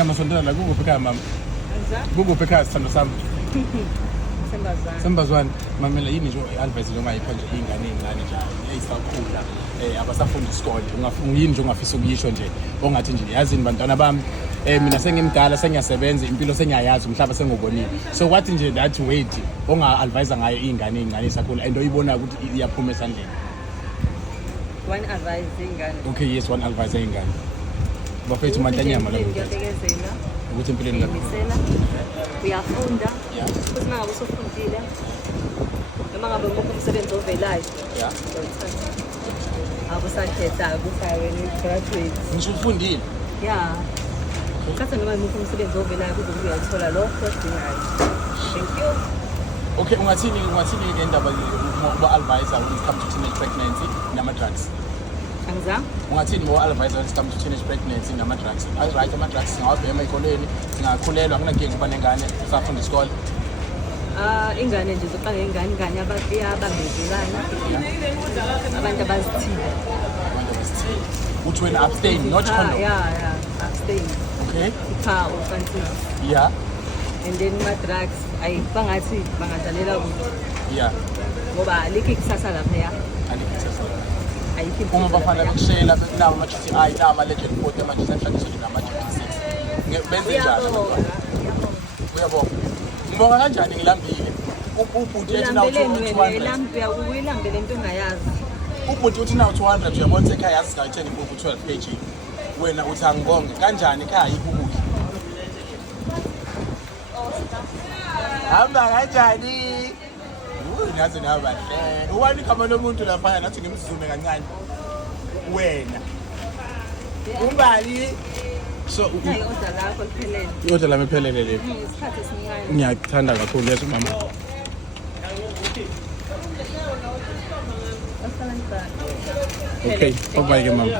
Amasondela la kukuphi ekhaya mama? Kukuphi ekhaya sithando sami? Sembazwane. Mamela yini nje i-advice nje ongayipha nje iy'ngane nje ezisakhula abasafundi isikole. Yini nje ongafisa ukuyisho nje ongathi nje yazini bantwana bami mina sengimdala sengiyasebenza impilo sengiyayazi umhlaba sengubonile. So kwathi nje that weight onga-advise ngayo iy'ngane ezisakhula and oyibona ukuthi iyaphuma esandleni. One advice ingane. Okay, yes, one advice ey'ngane. Bafethu mantanyama la uyabekezela ukuthi empilweni lakho. uyimisela uyafunda Yeah. futhi uma ngabe usufundile noma ngabe umuphi umsebenzi ovelayo Yeah. uyawuthatha akusakhetha kufayo wena ugraduate Ngisho ufundile. ya ukhatha noma umuphi umsebenzi ovelayo kuze kube uyathola lo odingayo. Thank you. Okay, ungathini ngendaba ba-advisor when it comes to teenage pregnancy nama-drugs? Angizange Ungathini ba-advisor when it comes to teenage pregnancy nama-drugs? Right, ama-drugs singawabhema ey'koleni, singakhulelwa, akunakinga ukuba nengane usafunda isikole. ingane nje zoqala ingane iyabambezelana abantu abazithile. Abantu abasithile. Uthi wena abstain, not condom. Yeah, abstain. Okay, Cha ufanele. yeah, And then ma-drugs bangathi bangadlalela kude yeah. ngoba alikho ikusasa laphaya Alikho ayikho uma impilo bafana laphaya. bekushela nawo ama-GTI, nawo ama-legend 40 manje se-transition nama-26. Benze njani abantwana? Uyabonga. Ngibonga kanjani ngilambile. Ubhuti ethi nawo Ulambeleni 200. wena uyilambele into engayazi. Ubhuti uthi nawo 200 uyabona ekhaya yazi singayithenga ibuku 12 kg. Wena uthi angibonge kanjani ekhaya yikho ukudla. Hamba kanjani? Nathi nawe bahle. Uwani igama lomuntu lapha nathi ngimsizume kancane. Wena. Umbali. So I-order lakho liphelele. i-order lami iphelele le. Isikhathi esincane. Ngiyakuthanda kakhulu yeso mama. Asala ngibani. Okay, bye-bye ke mama.